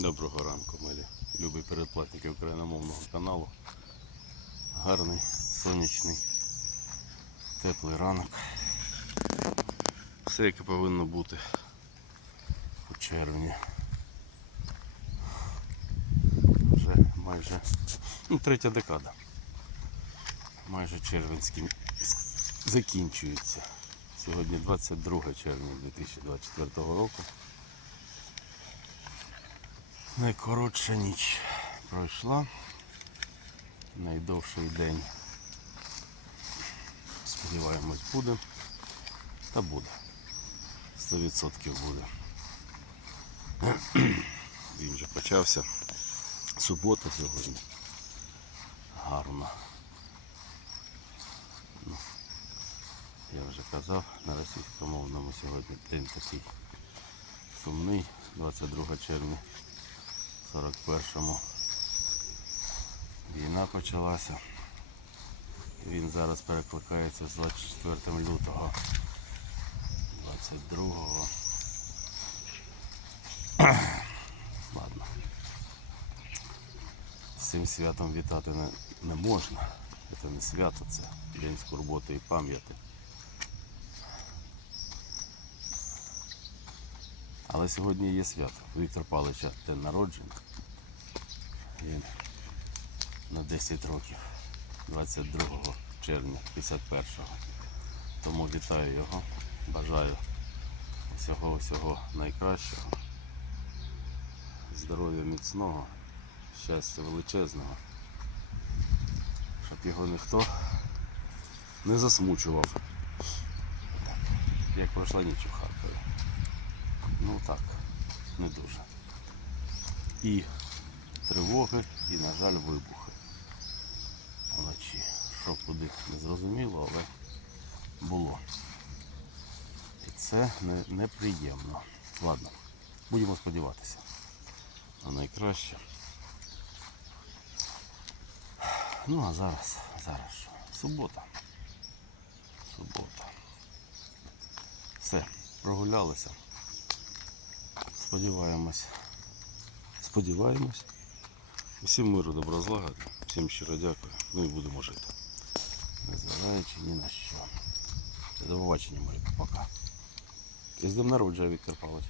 Доброго ранку, милі любі передплатники україномовного каналу. Гарний, сонячний, теплий ранок. Все яке повинно бути у червні. Вже майже ну, третя декада. Майже червенський закінчується. Сьогодні 22 червня 2024 року. Найкоротша ніч пройшла. Найдовший день. Сподіваємось, буде. Та буде. 100% буде. Він вже почався. Субота сьогодні. Гарно. Ну, я вже казав, на російськомовному сьогодні день такий сумний, 22 червня. 41-му війна почалася. Він зараз перекликається з 24 лютого 22-го. Ладно. З цим святом вітати не, не можна. Це не свято, це день скорботи і пам'яті. Але сьогодні є свято. Віктор Павловича день народження. Він на 10 років, 22 червня 51-го. Тому вітаю його, бажаю всього всього найкращого, здоров'я міцного, щастя величезного, щоб його ніхто не засмучував. Так, як пройшла ніч у Харкові. Ну так, не дуже. І тривоги, і, на жаль, вибухи. Вночі. Що куди не зрозуміло, але було. І це не, неприємно. Ладно, будемо сподіватися. На найкраще. Ну а зараз, зараз що? Субота. Субота. Все, прогулялися. Сподіваємось. Сподіваємось. Всім миру, добра злагоди. Всім щиро дякую. Ну і будемо жити. Незважаючи ні на що. До побачення, мої. Пока. І з днем народження, Віктор Павлович.